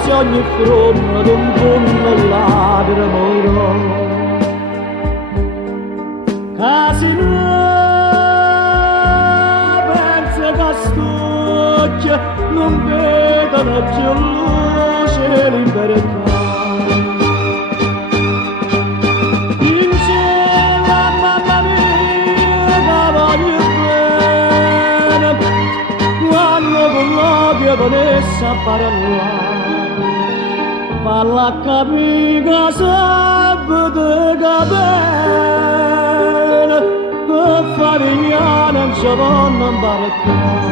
se ogni fronte d'un pugno di lacrime ero. Casi pensa che stucchia non vedono più luce libertà. Insieme a mamma mia che voglio bene, quando con l'occhio con essa parlare, falla capire che sapete che bene, per Favignana non ci vanno imbarcare.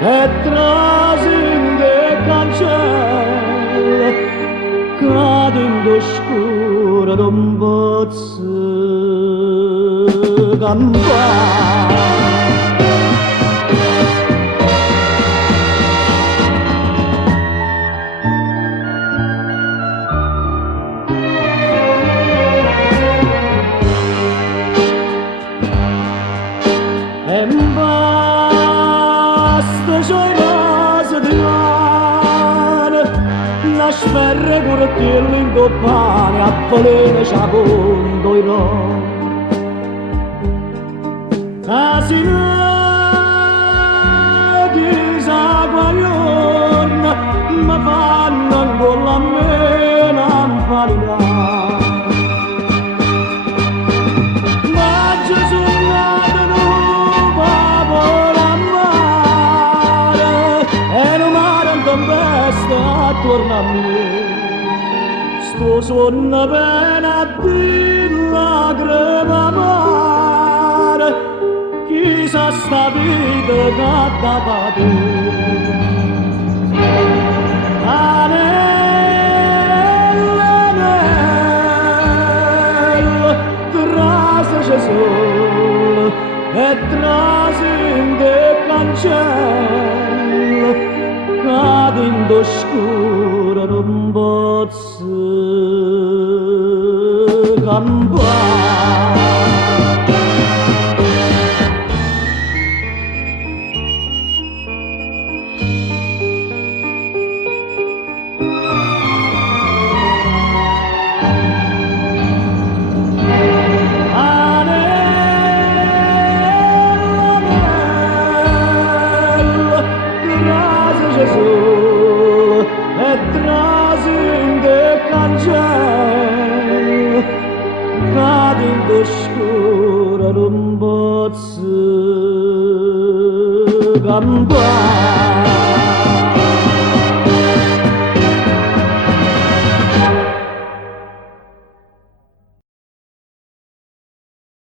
E trasinde cancella cadendo scura d'un pozzo campare. Sperre curtello in coppane a polene ciapondo i no. Casinati s'aguagliorna ma fanno ancora a me un'ampalina. Ma Gesù nato un popolo a mare e un mare in tempesta attorno a me. Sto sonno bene a di lacrime amare, chissà sta vita che da patire. Anello, anello, trase Gesù e trase in de cancello, cadendo scuro non pozzo campare. Anello, trase Gesù e trasinde cancello, cadendo scura d'un pozzo campare.